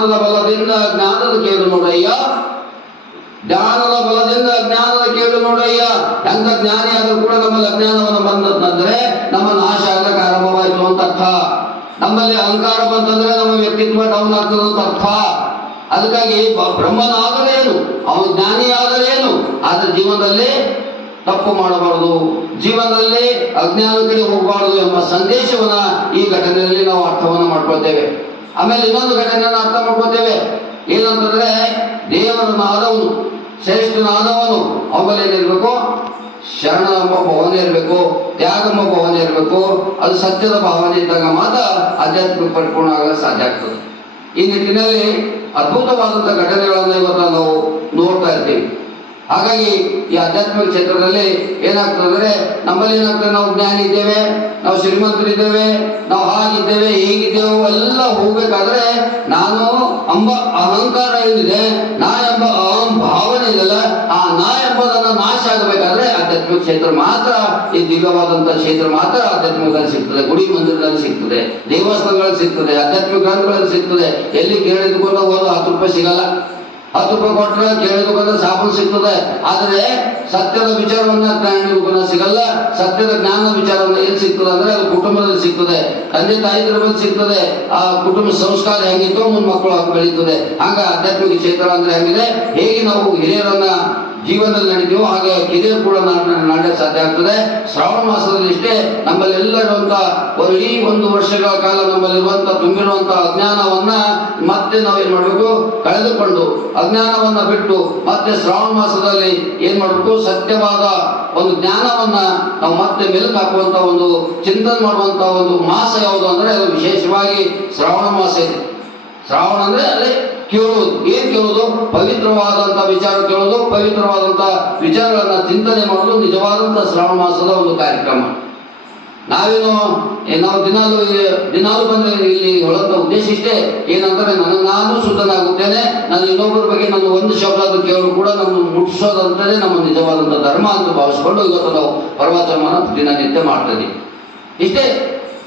ಜ್ಞಾನದ ಬಲದಿಂದ ಜ್ಞಾನದ ಕೇಳು ನೋಡಯ್ಯ, ಜ್ಞಾನದ ಬಲದಿಂದ ಜ್ಞಾನದ ಕೇಳು ನೋಡಯ್ಯ. ಎಂತ ಜ್ಞಾನಿ ಆದರೂ ಕೂಡ ನಮ್ಮಲ್ಲಿ ಅಜ್ಞಾನವನ್ನು ಬಂದಂದ್ರೆ ನಮ್ಮ ನಾಶ ಆಗಕ್ಕೆ ಆರಂಭವಾಯಿತು ಅಂತ ಅರ್ಥ. ನಮ್ಮಲ್ಲಿ ಅಹಂಕಾರ ಬಂತಂದ್ರೆ ನಮ್ಮ ವ್ಯಕ್ತಿತ್ವ ಡೌನ್ ಆಗ್ತದೆ ಅಂತ ಅರ್ಥ. ಅದಕ್ಕಾಗಿ ಬ್ರಹ್ಮನಾದರೇನು, ಅವನು ಜ್ಞಾನಿ ಆದರೇನು, ಆದ್ರೆ ಜೀವನದಲ್ಲಿ ತಪ್ಪು ಮಾಡಬಾರದು, ಜೀವನದಲ್ಲಿ ಅಜ್ಞಾನ ಕಡೆ ಹೋಗಬಾರದು ಎಂಬ ಸಂದೇಶವನ್ನ ಈ ಘಟನೆಯಲ್ಲಿ ನಾವು ಅರ್ಥವನ್ನು ಮಾಡ್ಕೊಳ್ತೇವೆ. ಆಮೇಲೆ ಇನ್ನೊಂದು ಘಟನೆಯನ್ನು ಅರ್ಥ ಮಾಡ್ಕೊಳ್ತೇವೆ, ಏನಂತಂದ್ರೆ ದೇವರನ್ನಾದವನು, ಶ್ರೇಷ್ಠನಾದವನು ಅವನಲ್ಲಿ ಏನಿರ್ಬೇಕು, ಶರಣ ಎಂಬ ಭಾವನೆ ಇರಬೇಕು, ತ್ಯಾಗ ಎಂಬ ಭಾವನೆ ಇರಬೇಕು. ಅದು ಸತ್ಯದ ಭಾವನೆ ಇದ್ದಾಗ ಮಾತ್ರ ಆಧ್ಯಾತ್ಮಿಕ ಪರಿಪೂರ್ಣ ಆಗಲು ಸಾಧ್ಯ ಆಗ್ತದೆ. ಈ ನಿಟ್ಟಿನಲ್ಲಿ ಅದ್ಭುತವಾದಂತಹ ಘಟನೆಗಳನ್ನು ಇವತ್ತು ನಾವು ನೋಡ್ತಾ ಇರ್ತೀವಿ. ಹಾಗಾಗಿ ಈ ಆಧ್ಯಾತ್ಮಿಕ ಕ್ಷೇತ್ರದಲ್ಲಿ ಏನಾಗ್ತದೆ ಅಂದ್ರೆ ನಮ್ಮಲ್ಲಿ ಏನಾಗ್ತದೆ, ನಾವು ಜ್ಞಾನಿ ಇದ್ದೇವೆ, ನಾವು ಶ್ರೀಮಂತರಿದ್ದೇವೆ, ನಾವು ಹಾಗಿದ್ದೇವೆ ಹೀಗಿದ್ದೇವೆ ಎಲ್ಲ ಹೋಗ್ಬೇಕಾದ್ರೆ ನಾನು ಎಂಬ ಅಹಂಕಾರ ಏನಿದೆ, ನಾ ಎಂಬ ಭಾವನೆ ಇದೆಯಲ್ಲ, ಆ ನಾ ಎಂಬುದನ್ನ ನಾಶ ಆಗಬೇಕಾದ್ರೆ ಆಧ್ಯಾತ್ಮಿಕ ಕ್ಷೇತ್ರ ಮಾತ್ರ, ಈ ದಿವ್ಯವಾದಂತಹ ಕ್ಷೇತ್ರ ಮಾತ್ರ ಆಧ್ಯಾತ್ಮಿಕದಲ್ಲಿ ಸಿಗ್ತದೆ. ಗುಡಿ ಮಂದಿರದಲ್ಲಿ ಸಿಗ್ತದೆ, ದೇವಸ್ಥಾನಗಳಲ್ಲಿ ಸಿಗ್ತದೆ, ಆಧ್ಯಾತ್ಮಿಕ ಗ್ರಂಥಗಳಲ್ಲಿ ಸಿಗ್ತದೆ. ಎಲ್ಲಿ ಕೇಳಿದುಕೊಂಡು ಹೋದ 10 ರೂಪಾಯಿ ಸಿಗಲ್ಲ, 10 ರೂಪಾಯಿ ಕೊಟ್ಟರೆ ಕೇಳಿದುಕೊಂಡ್ರೆ ಸಾಬೂನು ಸಿಗ್ತದೆ. ಆದರೆ ಸತ್ಯದ ವಿಚಾರವನ್ನ ಜ್ಞಾನ ಸಿಗಲ್ಲ. ಸತ್ಯದ ಜ್ಞಾನದ ವಿಚಾರವನ್ನ ಎಲ್ಲಿ ಸಿಗ್ತದೆ ಅಂದ್ರೆ ಅದು ಕುಟುಂಬದಲ್ಲಿ ಸಿಗ್ತದೆ, ತಂದೆ ತಾಯಿದ್ರ ಬಗ್ಗೆ ಸಿಗ್ತದೆ. ಆ ಕುಟುಂಬ ಸಂಸ್ಕಾರ ಹೆಂಗಿತ್ತು ಮುಂದ್ ಮಕ್ಕಳು ಬೆಳೀತದೆ. ಹಂಗ ಆಧ್ಯಾತ್ಮಿಕ ಕ್ಷೇತ್ರ ಅಂದ್ರೆ ಹೆಂಗಿದೆ, ಹೇಗೆ ನಾವು ಹಿರಿಯರನ್ನ ಜೀವನದಲ್ಲಿ ನಡೀತೀವೋ ಹಾಗೆ ಕಿರಿಯರು ಕೂಡ ನಡೆಯಕ್ಕೆ ಸಾಧ್ಯ ಆಗ್ತದೆ. ಶ್ರಾವಣ ಮಾಸದಲ್ಲಿ ಇಷ್ಟೇ ನಮ್ಮಲ್ಲಿ ಎಲ್ಲರುವಂತ ಇಡೀ 1 ವರ್ಷಗಳ ಕಾಲ ನಮ್ಮಲ್ಲಿರುವಂತ ತುಂಬಿರುವಂತ ಅಜ್ಞಾನವನ್ನ ಮತ್ತೆ ನಾವೇನ್ ಮಾಡ್ಬೇಕು, ಕಳೆದುಕೊಂಡು ಅಜ್ಞಾನವನ್ನ ಬಿಟ್ಟು ಮತ್ತೆ ಶ್ರಾವಣ ಮಾಸದಲ್ಲಿ ಏನ್ ಮಾಡ್ಬೇಕು, ಸತ್ಯವಾದ ಒಂದು ಜ್ಞಾನವನ್ನ ನಾವು ಮತ್ತೆ ಮೆಲುಕು ಹಾಕುವಂತ ಒಂದು ಚಿಂತನೆ ಮಾಡುವಂತ ಒಂದು ಮಾಸ ಯಾವುದು ಅಂದ್ರೆ ಅದು ವಿಶೇಷವಾಗಿ ಶ್ರಾವಣ ಮಾಸ ಇದೆ. ಶ್ರಾವಣ ಅಂದ್ರೆ ಅದೇ ಕೇಳೋದು. ಏನ್ ಕೇಳೋದು? ಪವಿತ್ರವಾದಂತ ವಿಚಾರ ಕೇಳೋದು, ಪವಿತ್ರವಾದಂತ ವಿಚಾರಗಳನ್ನ ಚಿಂತನೆ ಮಾಡೋದು ನಿಜವಾದಂತ ಶ್ರಾವಣ ಮಾಸದ ಒಂದು ಕಾರ್ಯಕ್ರಮ. ನಾವು ದಿನಾಲು ಬಂದ್ರೆ ಇಲ್ಲಿ ಹೊಳಂತ ಉದ್ದೇಶ ಇಷ್ಟೇ, ಏನಂದ್ರೆ ನಾನು ಶುದ್ಧನಾಗುತ್ತೇನೆ, ನಾನು ಇನ್ನೊಬ್ಬರ ಬಗ್ಗೆ ನಾನು ಒಂದು ಶಬ್ದ ಕೇಳಲು ಕೂಡ ನಮ್ಮ ಮುಟ್ಟಿಸೋದಂತಲೇ ನಮ್ಮ ನಿಜವಾದಂತ ಧರ್ಮ ಅಂತ ಭಾವಿಸ್ಕೊಂಡು ಇವತ್ತು ನಾವು ಪ್ರವಚನವನ್ನು ದಿನನಿತ್ಯ ಮಾಡ್ತೇವೆ. ಇಷ್ಟೇ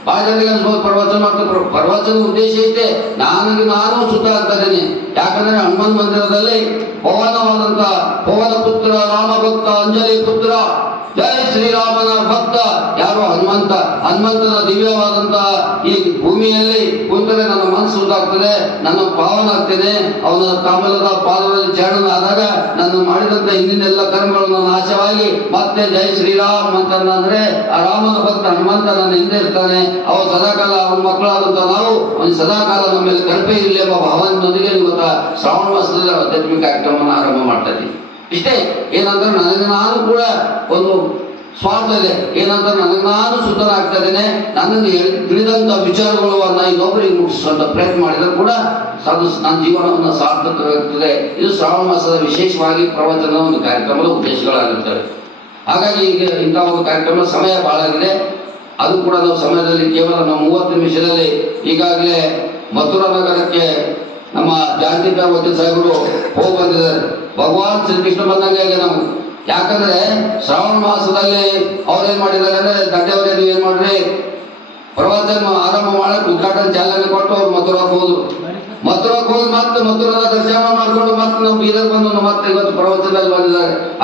ಬಹಳ ಜನರಿಗೆ ಅನ್ಸ್ಬೋದು ಪ್ರವಚನ ಮಾಡ್ತಾರೆ. ಪ್ರವಚನದ ಉದ್ದೇಶ ಇಷ್ಟೇ, ನಾನು ಶುದ್ಧ ಆಗ್ತಾ ಇದ್ದೇನೆ. ಯಾಕಂದ್ರೆ ಹನುಮಾನ್ ಮಂದಿರದಲ್ಲಿ ಪವನ ಪುತ್ರ ರಾಮ ಭಕ್ತ ಅಂಜಲಿ ಪುತ್ರ ಜಯ ಶ್ರೀರಾಮನ ಭಕ್ತ ಯಾರು ಹನುಮಂತನ ದಿವ್ಯವಾದಂತ ಈ ಭೂಮಿಯಲ್ಲಿ ಕೂತರೆ ನನ್ನ ಮನಸ್ಸು ಶುದ್ಧಾಗ್ತದೆ, ನನ್ನ ಪಾವನ ಆಗ್ತೇನೆ. ಅವನ ಕಮಲದ ಪಾದದಲ್ಲಿ ಚರಣನಾದಾಗ ನನ್ನ ಮಾಡಿದಂತ ಹಿಂದಿನೆಲ್ಲ ಕರ್ಮಗಳನ್ನು ನಾಶವಾಗಿ ಮತ್ತೆ ಜಯ ಶ್ರೀರಾಮ್ ಅಂತ ಅಂದ್ರೆ ಆ ರಾಮನ ಭಕ್ತ ಹನುಮಂತ ನನ್ನ ಹಿಂದೆ ಇರ್ತಾನೆ. ಅವ ಸದಾಕಾಲ ಅವನ ಮಕ್ಕಳಾದಂತ ನಾವು ಒಂದು ಸದಾಕಾಲ ನಮ್ಮ ಮೇಲೆ ಕೃಪೆ ಇರಲಿ ಎಂಬ ಭಾವನೆಯೊಂದಿಗೆ ಇವತ್ತ ಶ್ರಾವಣ ಮಾಸದಲ್ಲಿ ಆಧ್ಯಾತ್ಮಿಕ ಕಾರ್ಯಕ್ರಮವನ್ನು ಆರಂಭ ಮಾಡ್ತಾ ಇದ್ದೀವಿ. ಇಷ್ಟೇ, ಏನಂದ್ರೆ ನನಗೆ ನಾನು ಕೂಡ ಒಂದು ಸ್ವಾರ್ಥ ಇದೆ. ಏನಂದ್ರೆ ನನಗೆ ನಾನು ಶುದ್ಧನಾಗ್ತಾ ಇದ್ದೇನೆ, ನನ್ನನ್ನು ತಿಳಿದಂತ ವಿಚಾರಗಳನ್ನ ಇನ್ನೊಬ್ಬರಿಗೆ ಮುಟ್ಟಿಸುವಂತ ಪ್ರಯತ್ನ ಮಾಡಿದ್ರೆ ಕೂಡ ನನ್ನ ಜೀವನವನ್ನು ಸಾರ್ಥಕವಾಗುತ್ತದೆ. ಇದು ಶ್ರಾವಣ ಮಾಸದ ವಿಶೇಷವಾಗಿ ಪ್ರವಚನದ ಒಂದು ಕಾರ್ಯಕ್ರಮದ ಉದ್ದೇಶಗಳಾಗಿರ್ತವೆ. ಹಾಗಾಗಿ ಈಗ ಇಂಥ ಒಂದು ಕಾರ್ಯಕ್ರಮ ಸಮಯ ಬಹಳ ಆಗಿದೆ. ಅದು ಕೂಡ ನಾವು ಸಮಯದಲ್ಲಿ ಕೇವಲ ನಾವು 30 ನಿಮಿಷದಲ್ಲಿ ಈಗಾಗಲೇ ಮಥುರಾ ನಗರಕ್ಕೆ ನಮ್ಮ ಜಾಗತಿಕ ವಕೀಲ್ ಸಾಹೇಬರು ಹೋಗಿ ಬಂದಿದ್ದಾರೆ. ಭಗವಾನ್ ಶ್ರೀಕೃಷ್ಣ ಬಂದಂಗೆ ನಮ್ಗೆ. ಯಾಕಂದ್ರೆ ಶ್ರಾವಣ ಮಾಸದಲ್ಲಿ ಅವ್ರೇನ್ ಮಾಡಿದ್ದಾರೆ ಅಂದ್ರೆ ದಂಡೆಯವರೇ ನೀವೇನ್ ಮಾಡ್ರಿ, ಪ್ರವಚನ ಆರಂಭ ಮಾಡಕ್ಕೆ ಉದ್ಘಾಟನೆ ಚಾಲನೆ ಕೊಟ್ಟು ಅವ್ರು ಮಥುರಾಕ್ಕೆ ಹೋದ್ರು. ಮಥುರಾಕ್ಕೆ ಹೋಗಿ ಮತ್ತೆ ಮಥುರಾದ ದರ್ಶನ ಮಾಡ್ಕೊಂಡು ಮತ್ತೆ ನಾವು ಬೀದರ್ ಬಂದು ಮತ್ತೆ ಇವತ್ತು ಪ್ರವಚನದಲ್ಲಿ ಬಂದಿದ್ದಾರೆ.